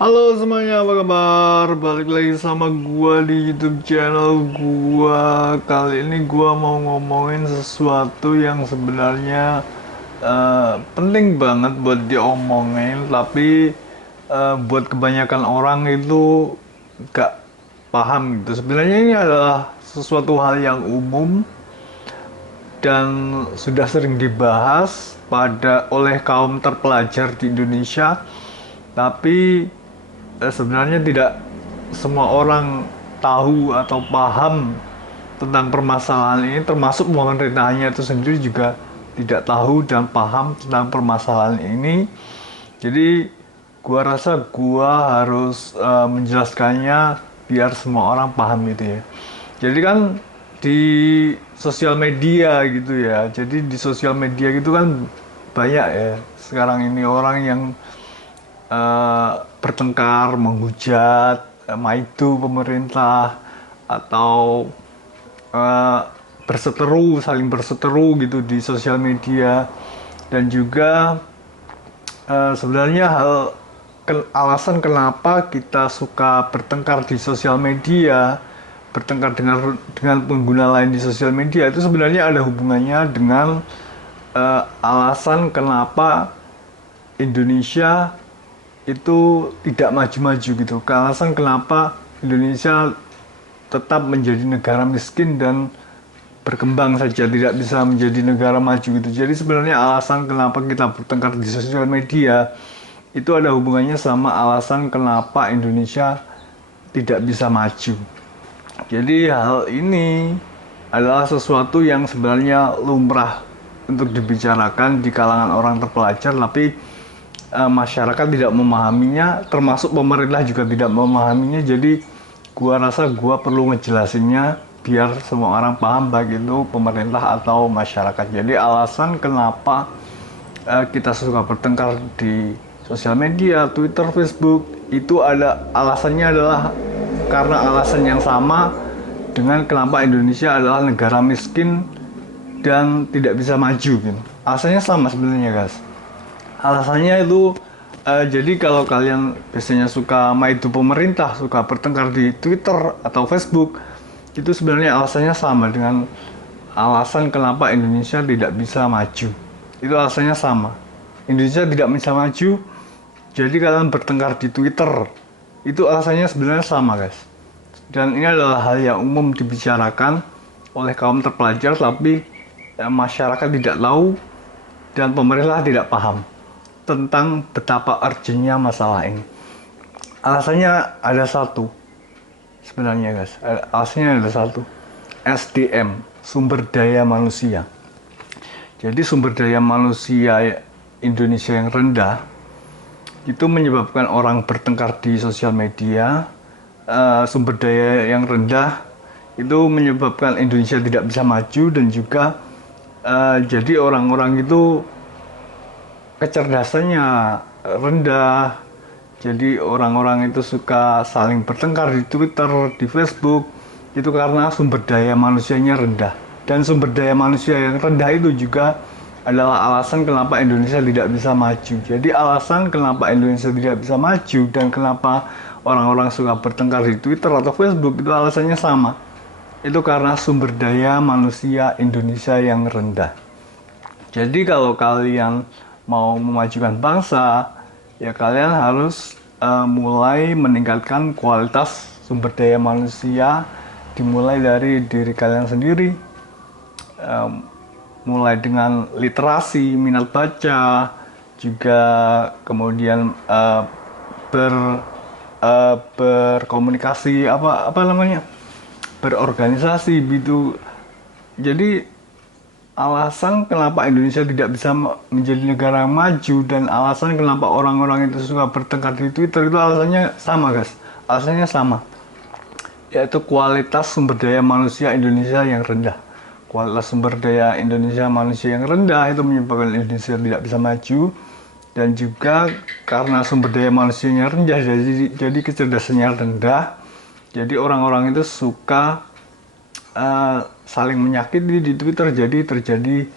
Halo semuanya, apa kabar? Balik lagi sama gua di YouTube channel gua. Kali ini gua mau ngomongin sesuatu yang sebenarnya penting banget buat diomongin, tapi buat kebanyakan orang itu gak paham gitu. Sebenarnya ini adalah sesuatu hal yang umum dan sudah sering dibahas oleh kaum terpelajar di Indonesia, tapi sebenarnya tidak semua orang tahu atau paham tentang permasalahan ini, termasuk pemerintahnya itu sendiri juga tidak tahu dan paham tentang permasalahan ini. Jadi gua rasa gua harus menjelaskannya biar semua orang paham gitu ya. Jadi kan di sosial media gitu ya. Jadi di sosial media gitu kan banyak ya sekarang ini orang yang bertengkar, menghujat, maidu pemerintah, atau eh, berseteru, saling berseteru gitu di sosial media. Dan juga sebenarnya alasan kenapa kita suka bertengkar di sosial media, bertengkar dengan pengguna lain di sosial media itu sebenarnya ada hubungannya dengan alasan kenapa Indonesia itu tidak maju-maju gitu. Alasan kenapa Indonesia tetap menjadi negara miskin dan berkembang saja, tidak bisa menjadi negara maju gitu. Jadi sebenarnya alasan kenapa kita bertengkar di sosial media itu ada hubungannya sama alasan kenapa Indonesia tidak bisa maju. Jadi hal ini adalah sesuatu yang sebenarnya lumrah untuk dibicarakan di kalangan orang terpelajar, tapi masyarakat tidak memahaminya, termasuk pemerintah juga tidak memahaminya. Jadi gua rasa gua perlu ngejelasinnya biar semua orang paham, baik itu pemerintah atau masyarakat. Jadi alasan kenapa kita suka bertengkar di sosial media, Twitter, Facebook, itu ada alasannya adalah karena alasan yang sama dengan kenapa Indonesia adalah negara miskin dan tidak bisa maju gitu. Alasannya sama sebenarnya guys. Alasannya itu jadi kalau kalian biasanya suka maidu pemerintah, suka bertengkar di Twitter atau Facebook, itu sebenarnya alasannya sama dengan alasan kenapa Indonesia tidak bisa maju. Itu alasannya sama. Indonesia tidak bisa maju, jadi kalian bertengkar di Twitter. Itu alasannya sebenarnya sama, guys. Dan ini adalah hal yang umum dibicarakan oleh kaum terpelajar, tapi masyarakat tidak tahu dan pemerintah tidak paham tentang betapa urgentnya masalah ini. Alasannya ada satu, sebenarnya guys. Alasannya ada satu, SDM, sumber daya manusia. Jadi sumber daya manusia Indonesia yang rendah itu menyebabkan orang bertengkar di sosial media. Sumber daya yang rendah itu menyebabkan Indonesia tidak bisa maju, dan juga jadi orang-orang itu kecerdasannya rendah. Jadi orang-orang itu suka saling bertengkar di Twitter, di Facebook, itu karena sumber daya manusianya rendah. Dan sumber daya manusia yang rendah itu juga adalah alasan kenapa Indonesia tidak bisa maju. Jadi alasan kenapa Indonesia tidak bisa maju dan kenapa orang-orang suka bertengkar di Twitter atau Facebook itu alasannya sama. Itu karena sumber daya manusia Indonesia yang rendah. Jadi kalau kalian mau memajukan bangsa, ya kalian harus mulai meningkatkan kualitas sumber daya manusia, dimulai dari diri kalian sendiri, mulai dengan literasi, minat baca, juga kemudian ber berkomunikasi, apa namanya, berorganisasi gitu. Jadi alasan kenapa Indonesia tidak bisa menjadi negara maju dan alasan kenapa orang-orang itu suka bertengkar di Twitter itu alasannya sama guys. Alasannya sama, yaitu kualitas sumber daya manusia Indonesia yang rendah. Kualitas sumber daya Indonesia manusia yang rendah itu menyebabkan Indonesia tidak bisa maju, dan juga karena sumber daya manusianya rendah, jadi kecerdasannya rendah, jadi orang-orang itu suka saling menyakiti di Twitter. Jadi terjadi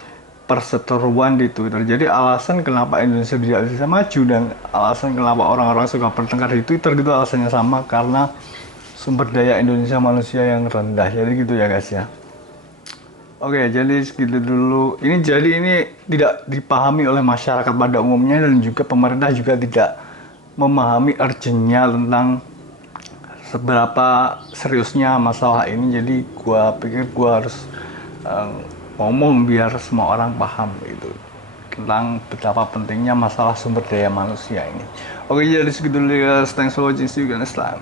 perseteruan di Twitter. Jadi alasan kenapa Indonesia tidak bisa maju dan alasan kenapa orang-orang suka bertengkar di Twitter gitu alasannya sama, karena sumber daya Indonesia manusia yang rendah. Jadi gitu ya guys ya. Oke, jadi segitu dulu. Ini tidak dipahami oleh masyarakat pada umumnya, dan juga pemerintah juga tidak memahami urgentnya tentang seberapa seriusnya masalah ini. Jadi gua pikir gua harus ngomong biar semua orang paham gitu tentang betapa pentingnya masalah sumber daya manusia ini. Oke, jadi segitu dulu guys. Thanks for watching. See you guys next time.